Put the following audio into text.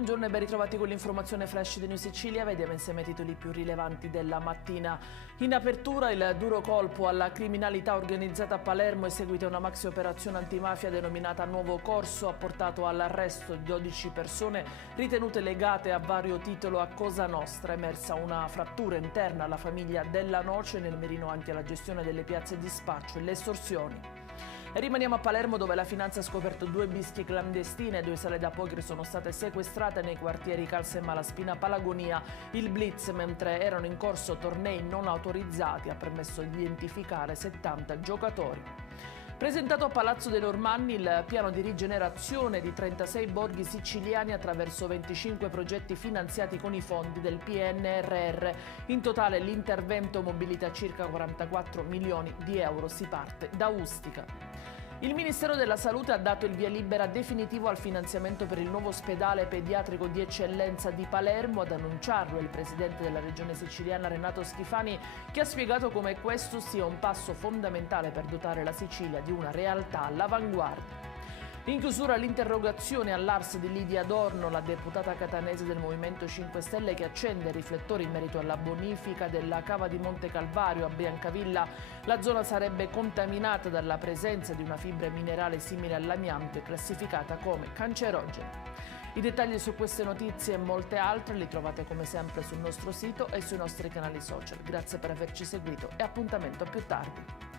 Buongiorno e ben ritrovati con l'informazione flash di New Sicilia. Vediamo insieme i titoli più rilevanti della mattina. In apertura il duro colpo alla criminalità organizzata a Palermo, eseguita una maxi operazione antimafia denominata Nuovo Corso, ha portato all'arresto di 12 persone ritenute legate a vario titolo a Cosa Nostra. È emersa una frattura interna alla famiglia Della Noce, nel mirino anche la gestione delle piazze di spaccio e le estorsioni. E rimaniamo a Palermo, dove la finanza ha scoperto 2 bische clandestine. 2 sale da poker sono state sequestrate nei quartieri Calze Malaspina Palagonia. Il blitz, mentre erano in corso tornei non autorizzati, ha permesso di identificare 70 giocatori. Presentato a Palazzo dei Normanni il piano di rigenerazione di 36 borghi siciliani attraverso 25 progetti finanziati con i fondi del PNRR. In totale l'intervento mobilita circa 44 milioni di euro. Si parte da Ustica. Il Ministero della Salute ha dato il via libera definitivo al finanziamento per il nuovo ospedale pediatrico di eccellenza di Palermo. Ad annunciarlo è il presidente della regione siciliana Renato Schifani, che ha spiegato come questo sia un passo fondamentale per dotare la Sicilia di una realtà all'avanguardia. In chiusura l'interrogazione all'Ars di Lidia Adorno, la deputata catanese del Movimento 5 Stelle, che accende riflettori in merito alla bonifica della cava di Monte Calvario a Biancavilla. La zona sarebbe contaminata dalla presenza di una fibra minerale simile all'amianto e classificata come cancerogena. I dettagli su queste notizie e molte altre li trovate come sempre sul nostro sito e sui nostri canali social. Grazie per averci seguito e appuntamento a più tardi.